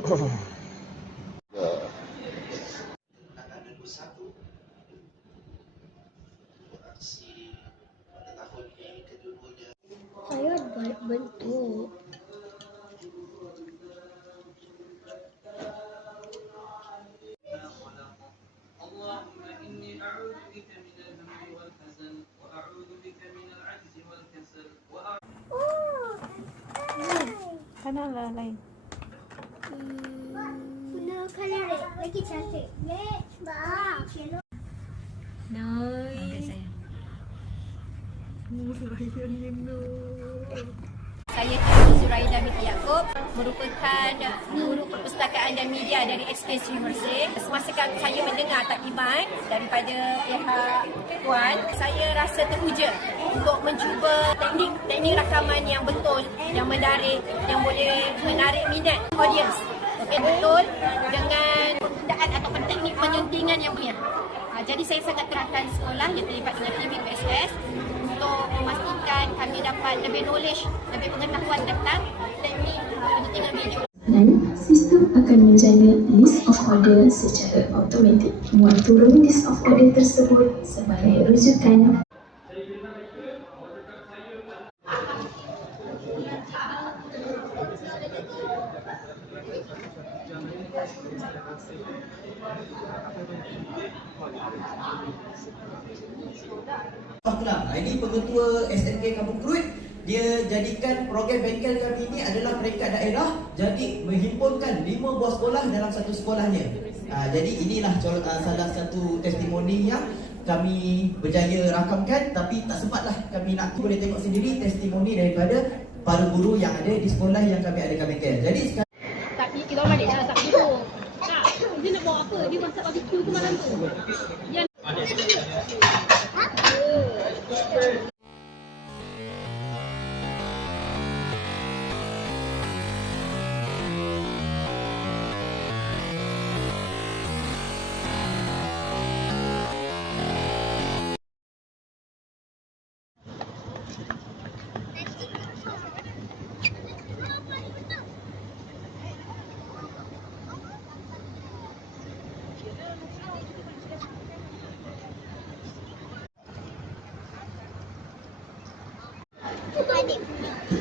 Saya buat bentuk. Kanalah lain. Guna color red lagi cantik. Red, bah. Nice. Saya Tuan Zuraida binti Yaakob, merupakan guru perpustakaan dan media dari Exchange University. Semasa saya mendengar takliman daripada pihak Tuan, saya rasa teruja untuk mencuba teknik rakaman yang betul, yang menarik, yang boleh menarik minat audience. Okey, betul dengan penggunaan ataupun teknik penyuntingan yang punya. Jadi saya sangat terangkan sekolah yang terlibat dengan PBPSS untuk memastikan kami dapat lebih knowledge, lebih pengetahuan tentang teknik penyuntingan video. Dan sistem akan menjana list of order secara automatik. Muat turun list of order tersebut sebagai rujukan. Ini pengetua SMK Kampung Keruit, dia jadikan program bengkel kami ini adalah peringkat daerah, jadi menghimpunkan 5 buah sekolah dalam satu sekolahnya. Jadi inilah salah satu testimoni yang kami berjaya rakamkan, tapi tak sempatlah kami nak boleh tengok sendiri testimoni daripada para guru yang ada di sekolah yang kami adakan bengkel. Jadi sekarang tapi kita balik dah masak dulu. Tak, dia nak buat apa? Dia masak barbecue tu malam tu. Yang Adik.